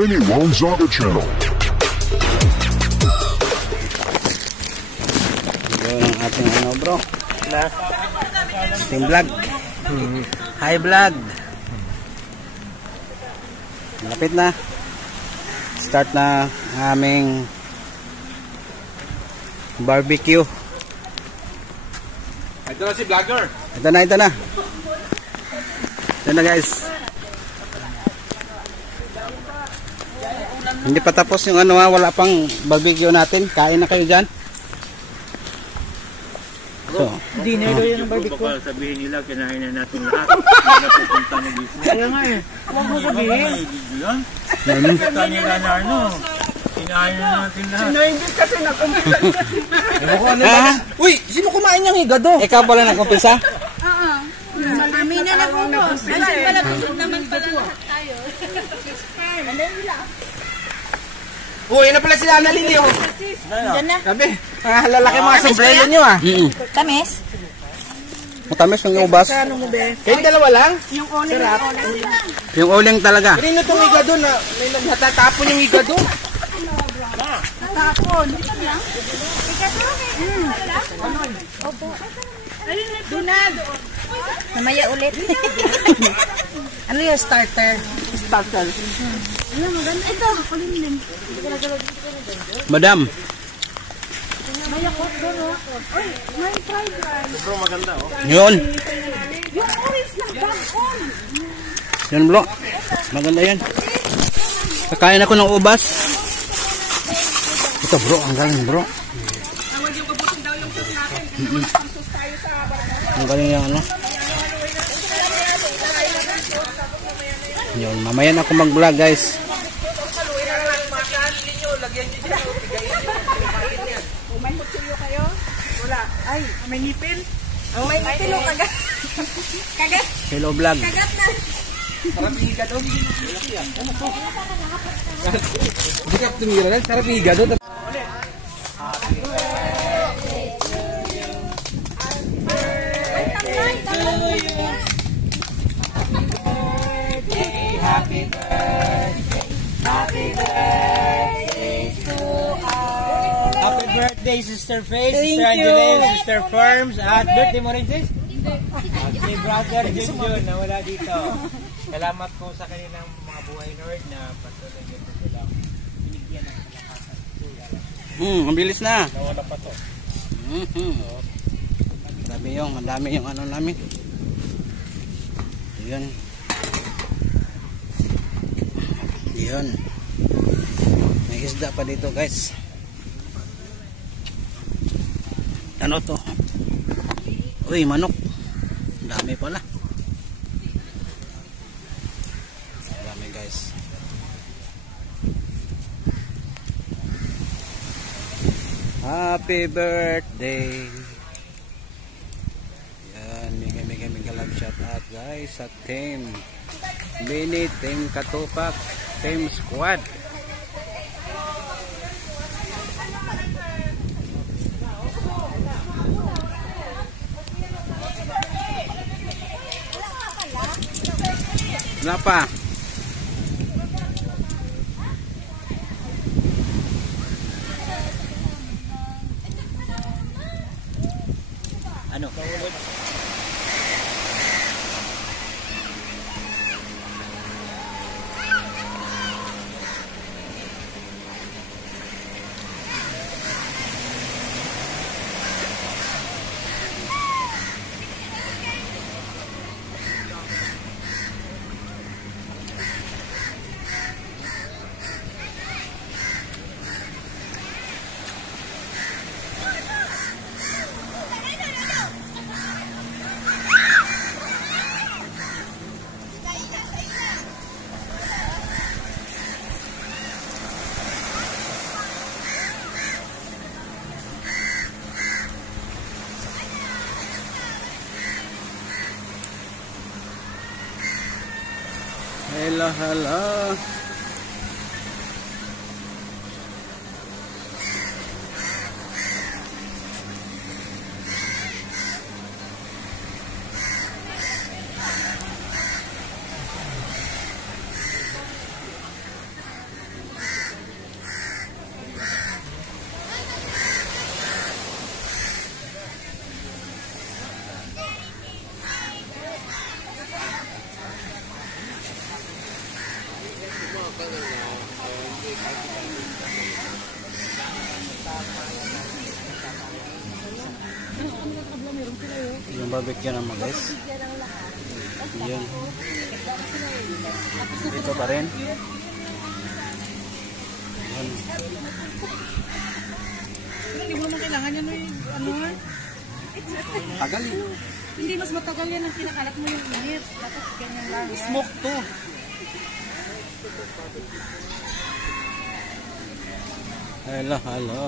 Benny Wonzaga Channel. Ito ang ating ano bro. Ating vlog. Hi vlog. Malapit na. Start na aming barbecue. Ito na si vlogger. Ito na. Ito na guys. Hindi pa tapos yung ano ha, wala pang barbecue natin. Kain na kayo dyan. So, Dinner daw yan ang barbecue. Baka sabihin nila, kinain na natin lahat. Hindi na pupunta ng business. Kaya nga eh. Huwag mo sabihin. Kita nila na ano. Kinain na natin lahat. Sinaingit kasi nakumpisa. Uy, sino kumain niyang higado? Ikaw pala nagkumpisa? Oo. Amina na po mo. Kasi pala busog naman pala lahat tayo. Uy, yan na pala sila Annalyn oh. Diyan na. Sabi, lalaki mga sombrero nyo ah. Tamis? Matamis yung ubas. Ano mo be? Kayong dalawa lang? Yung uling na uling. Yung uling talaga. Kanino itong higado na may natatapon yung higado? Tapon. Ito lang? Opo. Doon na. Namaya ulit. Ano yung starter? Starter. Ano maganda? Ito. Kulimlim. Madam. Maya kot doon o. Uy, may fried rice. Bro, maganda oh. Yun. Yung orange na bag-on. Yan bro. Maganda yan. Kakain ako ng ubas. Ito bro, ang galing bro. Ang galing yung ano. Yun, mamaya na ako mag-vlog guys. May kutsilyo kayo? Wala. Ay, may ngipin? Ang may ngipin o kagat? Kagat? Hello vlog. Kagat na. Sarap yung higado. Ano to? Sarap yung higado. Sarap yung higado. Happy birthday, Sister Faith, Sister Angeline, Sister Firms, at birthday mo rin, sis? Si Brother Junjun na wala dito. Salamat po sa kanilang mga buhay, Lord, na patuloy nyo po sila. Binigyan ng kalakasan. Ang bilis na. Nawala pa to. Madami yung ano namin. Yun. May isda pa dito guys. Ano to? Uy, manok. Dami pala. Dami guys. Happy birthday. Yan, mega love shout out guys sa team Mini Team Katupak Team Squad. Wala pa. Ano? Hello. Yung barbecue naman guys. Yun. Dito pa rin. Yun. Hindi mo naman kailangan yan ano? Tagal eh. Hindi, mas matagal yan ang kinakalat mo yung init. Dapat ganyan lang. Smoke to. Hello, hello.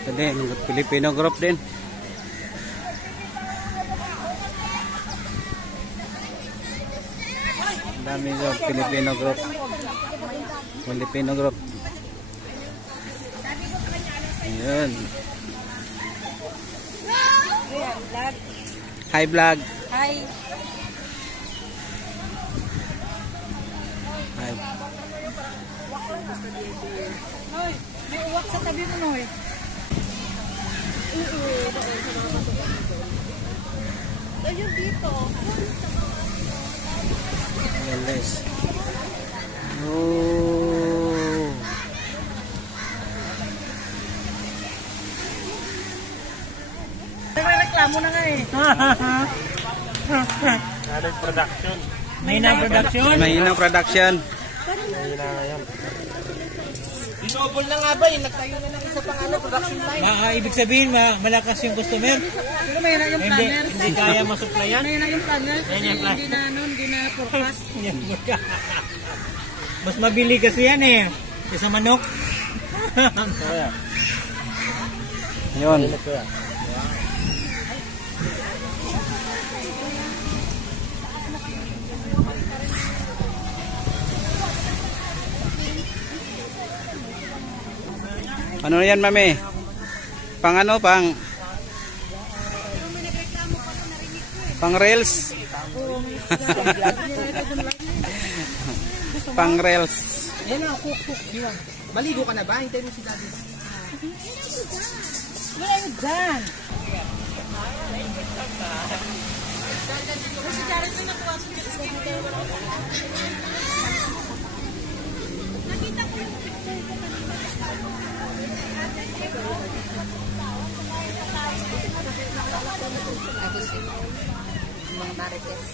Ito din, Filipino group din. Ang dami group, Filipino group. Filipino group. Ayan. Hi vlog. Hi. Hi. Noy, may uwak sa tabi mo, Noy. Ayun dito. Ayan guys. Oh. Nagreklamo na nga eh. Production. May production. Mahinang production. Isobol na nga ba? Nagtayo na ng isa pang production line. Ibig sabihin, malakas yung customer. Pero may na yung Hindi, planner. hindi kaya masuplayan. May na yung planner. Yan yung plan. Hindi na forecast. Mas mabili kasi yan eh. Kaysa manok. Yun. Ano yan, mami? Pang ano? Pang reels? Pang reels. Yan na, cook. Maligo ka na ba? Hintayin mo si daddy. Wala yun dyan. Mga marites.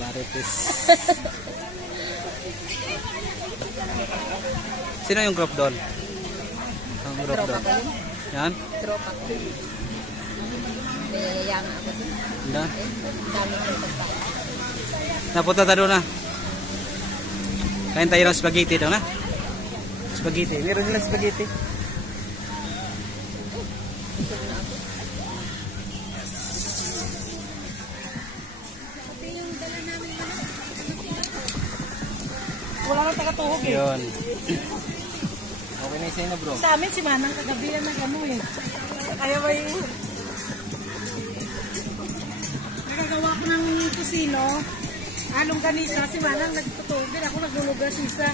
Marites. Sino yung group doon? Ang group doon. Yan? Tropa ko. Nayayayama ako din. Yan? Dami ko pa. Napunta tayo na. Kain tayo ng spaghetti doon na. Spaghetti. Meron silang spaghetti. Wala nang taga-tuhog eh. Yun. Okay na yung sa'yo na bro. Sa amin si Manang kagabi na nag-ano eh. Kaya may... Nagagawa ko ng kusino. Along ganisa, si Manang nagtutulog din. Ako naglulugas isa.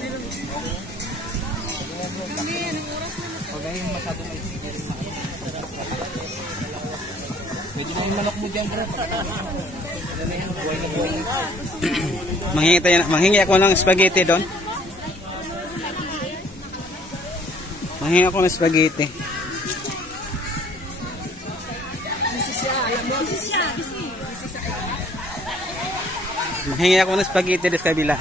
Meron. Kami, anong oras na? Huwag na yung masyado mag-sigil. Pwede mo yung manok mo dyan bro. Manghingi ako ng spaghetti doon. Manghingi ako ng spaghetti. Manghingi ako ng spaghetti doon sa kabila.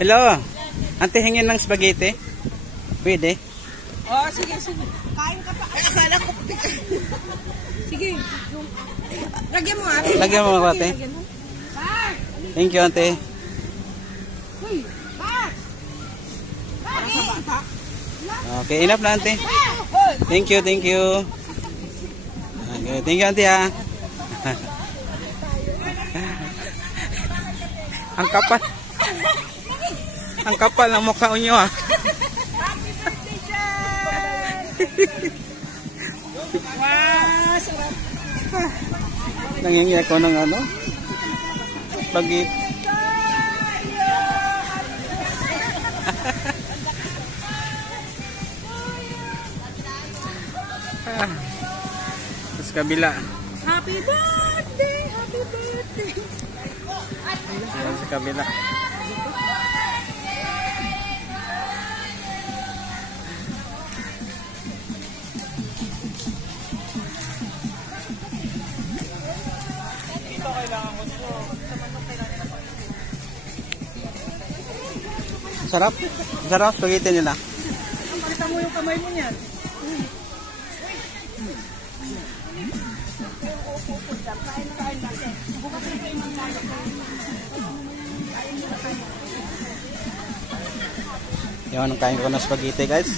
Hello. Ante, hingin ng spaghetti? Pwede? Oh, sige. Kain ka pa. Ay, akala ko. Sige. Lagyan mo ate. Lagyan mo ako ate. Thank you ate. Okay, enough na ate. Thank you. Okay, thank you ate ha. Ang kapal. Ang kapal ng mukha niyo ha. Wow, sarap. Nangingi ako ng ano? Spaghetti. Tapos kabila. Happy birthday! Happy birthday! Ayan, sa kabila. Sarap. Sarap spaghetti nila. Pakita mo yung kamay mo niyan. Yan ang kain ko na spaghetti, guys.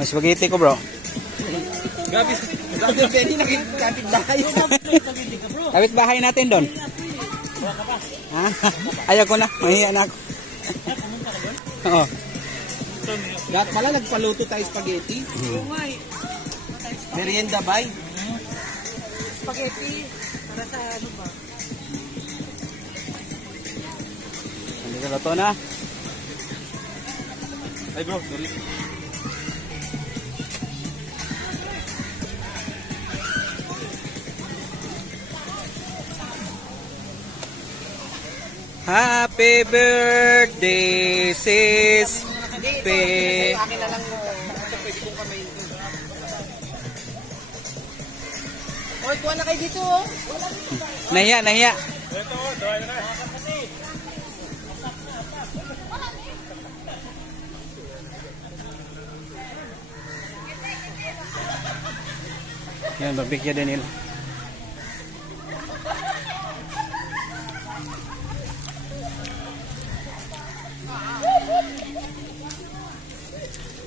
May spaghetti ko, bro. Gabi, Benny, nakikapit bahay. Kapit bahay natin doon. Ha? Ayaw ko na. Mahiya na ako. Oo. Dapat pala nagpaluto tayo spaghetti. Merienda bay. Spaghetti. Para sa ano ba? Hindi ka luto na. Ay bro, sorry. Happy birthday, sis. Pe. Akin na lang mo. Pwede kong kamay ito. Oy, kuha na kayo dito oh. Nahiya, nahiya. Ito, doon na. Yan, babigyan din nila.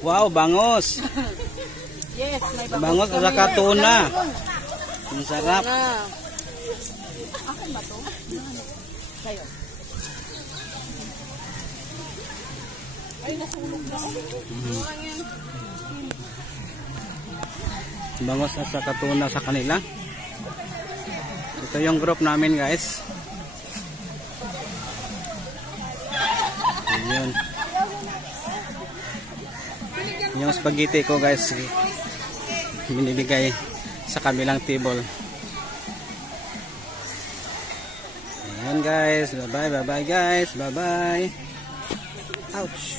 Wow, bangos. Yes, may Bangos at saka tuna. Ang sarap. Akin ba to? Sa'yo. Ay, nasulog na. Bangos at saka tuna sa kanila. Ito yung group namin, guys. Ayan. Yung spaghetti ko, guys, binibigay sa kabilang table. Ayan, guys. Bye-bye, bye-bye, guys. Bye-bye. Ouch.